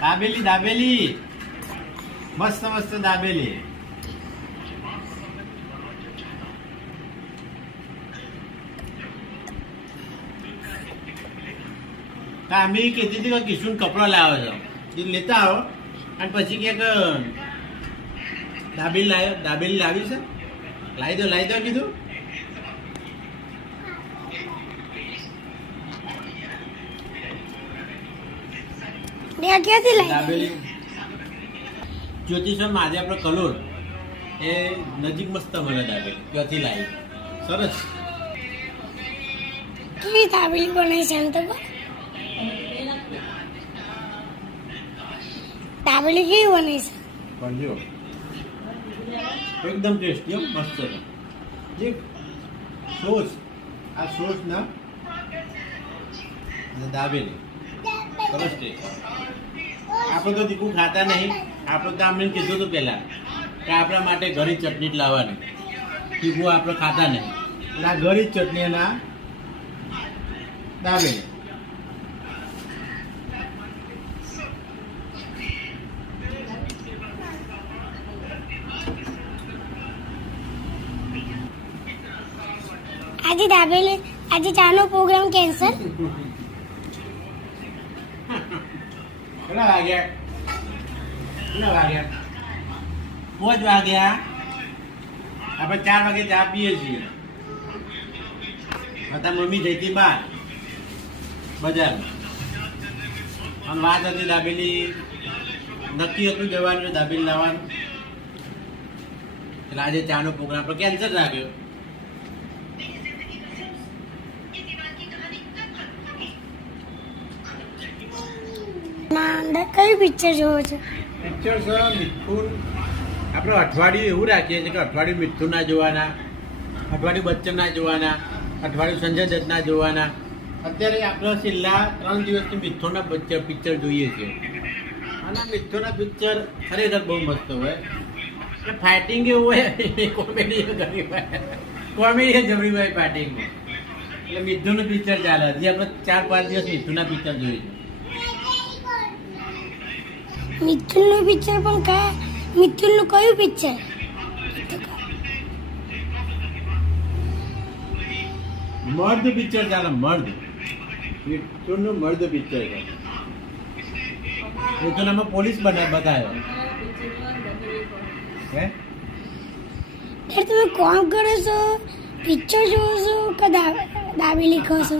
દાબેલી દાબેલી મસ્ત મસ્ત દાબેલી. કામી કહેતી હતી કે કિશુન કપડો લાવો છો એ લેતા આવો અને પછી ક્યાંક દાબેલી લાવ્યો. દાબેલી લાવી છે? લાવી દો કીધું. દાબેલી જ્યોતિષમ આજે આપણે કલોલ એ નજીક મસ્ત મળે દાબેલી ત્યાંથી લાવી. સરસ કેવી દાબેલી બનાવી છે એમ તો દાબેલી કેવી બની છે પણ જો એકદમ ટેસ્ટી મસ્ત છે. જે સોસ આ સોસ ના દાબેલી સરસ ટેસ્ટ. આપણે તો તીખું ખાતા નહીં. આપણે તો અમને કીધું હતું પહેલા કે આપણા માટે ઘરે ચટણી જ લાવવાની. તીખું આપણે ખાતા નહીં એટલે આ ઘરે જ ચટણી અને આ દાબેલી. આજે ચાનો પ્રોગ્રામ કેન્સલ. કેટલા વાગ્યા? 5 વાગ્યા. આપણે 4 વાગે ચા પીએ છીએ. હતા મમ્મી જઈ હતી બહાર બજારમાં અને વાત હતી દાબેલી નક્કી હતું જવાનું દાબેલી લાવવાનું એટલે આજે ચાનો પ્રોગ્રામ આપણે કેન્સલ રાખ્યો. કઈ પિક્ચર જોવો છો? પિક્ચર સર મિથુન આપણે અઠવાડિયું એવું રાખીએ છીએ કે અઠવાડિયું મિથુન ના જોવાના, અઠવાડિયું બચ્ચન ના જોવાના, અઠવાડિયું સંજય દત્ત ના જોવાના. અત્યારે આપણે છેલ્લા 3 દિવસથી મિથુનના પિક્ચર જોઈએ છીએ અને મિથુનના પિક્ચર ખરેખર બહુ મસ્ત હોય. ફાઇટિંગ એવું હોય, કોમેડી ઘણી હોય, કોમેડી જમણી હોય ફાઇટિંગમાં. એટલે મિથુનનું પિક્ચર ચાલે. હજી આપણે 4-5 દિવસ મિથુનના પિક્ચર જોઈશું. મિથુનનું પિક્ચર પણ મિથુનનું કયું પિક્ચર? મર્દ પિક્ચર ચાલે. મિથુનનું મર્દ પિક્ચર છે. મિથુનમાં પોલીસ બતાવ્યો હે. તમે કોણ કરો છો? પિક્ચર જોવો છો કે દાબેલી ખાઓ છો?